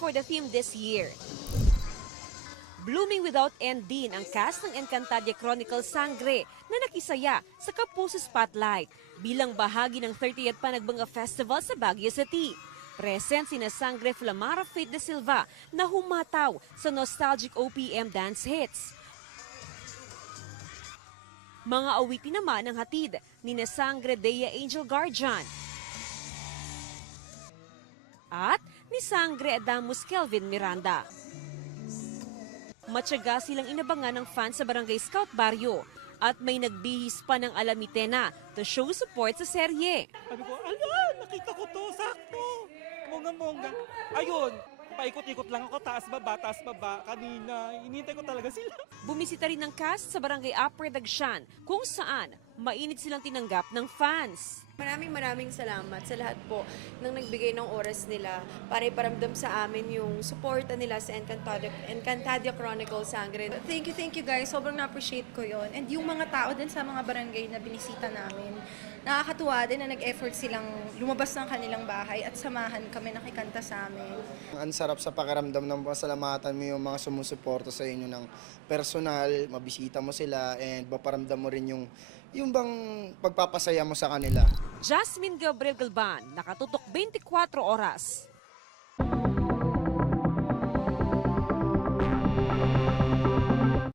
for the theme this year. Blooming without end din ang cast ng Encantadia Chronicles Sangre na nakisaya sa Kapuso Spotlight bilang bahagi ng 30th Panagbanga Festival sa Baguio City. Present sina Sangre Flamara Faith de Silva na humataw sa nostalgic OPM dance hits. Mga awitin naman ang hatid ni Sangre Dea Angel Guardian at ni Sangre Adamus Kelvin Miranda. Matyaga silang inabangan ng fans sa Barangay Scout Barrio at may nagbihis pa ng alamitena to show support sa serye. Sabi ko, ala, nakita ko to, sakto. Mongga-mongga. Ayun, paikot-ikot lang ako, taas baba, kanina. Hinihintay ko talaga sila. Bumisita rin ng cast sa Barangay Upper Dagsyan kung saan mainit silang tinanggap ng fans. Maraming salamat sa lahat po nang nagbigay ng oras nila para iparamdam sa amin yung suporta nila sa Encantadia Chronicles Sangre. Thank you guys. Sobrang na-appreciate ko yon. And yung mga tao din sa mga barangay na binisita namin, nakakatuwa din na nag-effort silang lumabas ng kanilang bahay at samahan kami nakikanta sa amin. Ang sarap sa pakiramdam ng pasalamatan mo yung mga sumusuporta sa inyo ng personal, mabisita mo sila and maparamdam mo rin yung bang pagpapasaya mo sa kanila. Jasmine Gabriel Galban, nakatutok 24 oras.